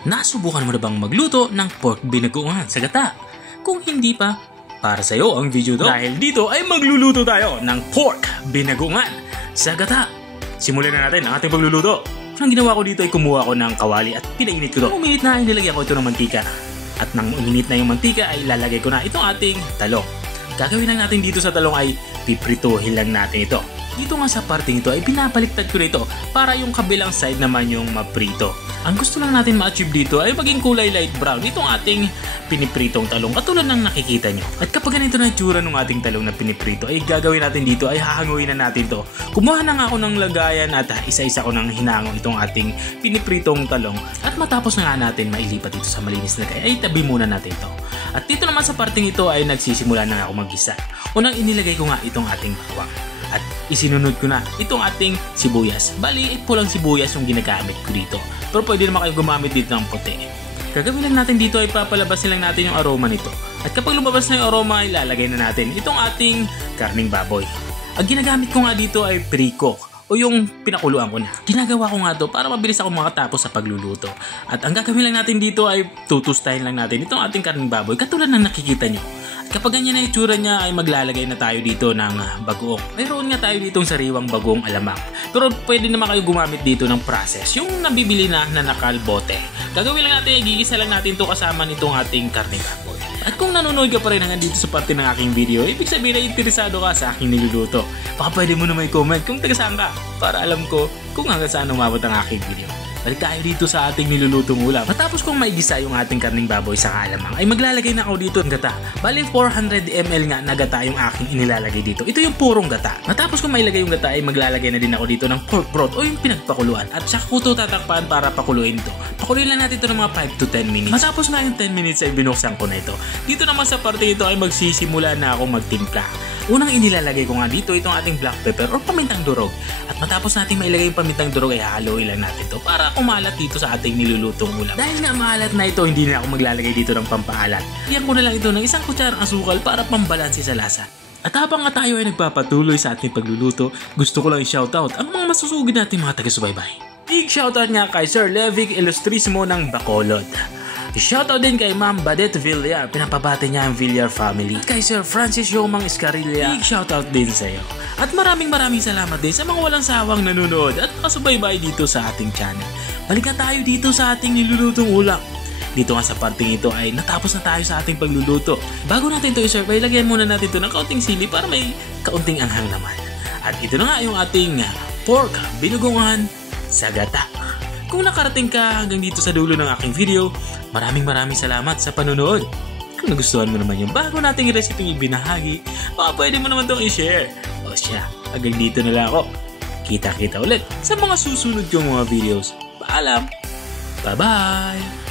Nasubukan mo na bang magluto ng pork binagoongan sa gata? Kung hindi pa, para sa'yo ang video to. Dahil dito ay magluluto tayo ng pork binagoongan sa gata. Simulan na natin ang ating pagluluto. Ang ginawa ko dito ay kumuha ko ng kawali at pinainit ko to. Nung uminit na ay nilagyan ko ito ng mantika. At nang uminit na yung mantika ay ilalagay ko na itong ating talong. Gagawin lang natin dito sa talong ay piprituhin lang natin ito. Dito nga sa parting ito ay pinapaliktad ko na ito para yung kabilang side naman yung maprito. Ang gusto lang natin ma-achieve dito ay maging kulay light brown itong ating pinipritong talong katulad ng nakikita nyo. At kapag ganito na itsura ng ating talong na piniprito ay gagawin natin dito ay hahanguin na natin to. Kumuha na nga ako ng lagayan at isa-isa ko ng hinango itong ating pinipritong talong. At matapos na nga natin mailipat dito sa malinis na lagay ay tabi muna natin to. At dito naman sa parting ito ay nagsisimula na ako mag-gisa. Unang inilagay ko nga itong ating bawang. At isinunod ko na itong ating sibuyas. Bali, pulang sibuyas yung ginagamit ko dito. Pero pwede naman kayo gumamit dito ng puti. Gagawin lang natin dito ay papalabasin lang natin yung aroma nito. At kapag lumabas na yung aroma, ilalagay na natin itong ating karning baboy. Ang ginagamit ko nga dito ay pre-cook o yung pinakuluan ko na. Ginagawa ko nga to para mabilis ako makatapos sa pagluluto. At ang gagawin lang natin dito ay tutustahin lang natin itong ating karning baboy katulad ng nakikita nyo. Kapag ganyan na itsura niya ay maglalagay na tayo dito ng bagoong. Mayroon nga tayo ditong sariwang bagoong alamang. Pero pwede naman kayo gumamit dito ng process. Yung nabibili na nakalbote. Gagawin lang natin, gigisa lang natin ito kasama nitong ating karning baboy. At kung nanonood ka pa rin hanggang dito sa parte ng aking video, ibig sabihin na interesado ka sa aking niluluto. Baka pwede mo na may comment kung taga saan ka para alam ko kung hanggang saan umabot ang aking video. Balik tayo dito sa ating nilulutong ulam. Matapos kong maigisa yung ating karning baboy sa alamang, ay maglalagay na ako dito ng gata. Bali 400 ml nga na gata yung aking inilalagay dito. Ito yung purong gata. Matapos kong mailagay yung gata ay maglalagay na din ako dito ng pork broth o yung pinagpakuluan. At saka ko ito tatakpan para pakuluin ito. Pakuluin lang natin ito ng mga 5 to 10 minutes. Matapos nga yung 10 minutes ay binuksan ko na ito. Dito naman sa parte ito ay magsisimula na ako magtimpla. Unang inilalagay ko nga dito itong ating black pepper o pamintang durog. At matapos natin mailagay yung pamintang durog ay haluin lang natin ito para kumalat dito sa ating nilulutong ulam. Dahil nga maalat na ito, hindi na ako maglalagay dito ng pampaalat. Iyan ko na lang ito ng isang kutsarang asukal para pambalansi sa lasa. At habang nga tayo ay nagpapatuloy sa ating pagluluto, gusto ko lang i-shoutout ang mga masusugid natin mga taga-subaybay. Big shoutout nga kay Sir Levic Ilustrismo ng Bacolod. Shoutout din kay Ma'am Badette Villar, pinapabati niya ang Villar family. At kay Sir Francis Yomang Escarilla, big shoutout din sa iyo. At maraming salamat din sa mga walang sawang nanonood at nakasubaybay dito sa ating channel. Balikan tayo dito sa ating nilulutong ulam. Dito nga sa parting ito ay natapos na tayo sa ating pagluluto. Bago natin ito i-serve, ay lagyan muna natin ito ng kaunting sili para may kaunting anghang naman. At ito na nga yung ating pork binugoongan sa gata. Kung nakarating ka hanggang dito sa dulo ng aking video, maraming salamat sa panonood. Kung nagustuhan mo naman yung bago nating recipe ibinahagi, baka pwede mo naman itong i-share. O siya, hanggang dito na lang ako. Kita-kita ulit sa mga susunod kong mga videos. Paalam! Bye-bye!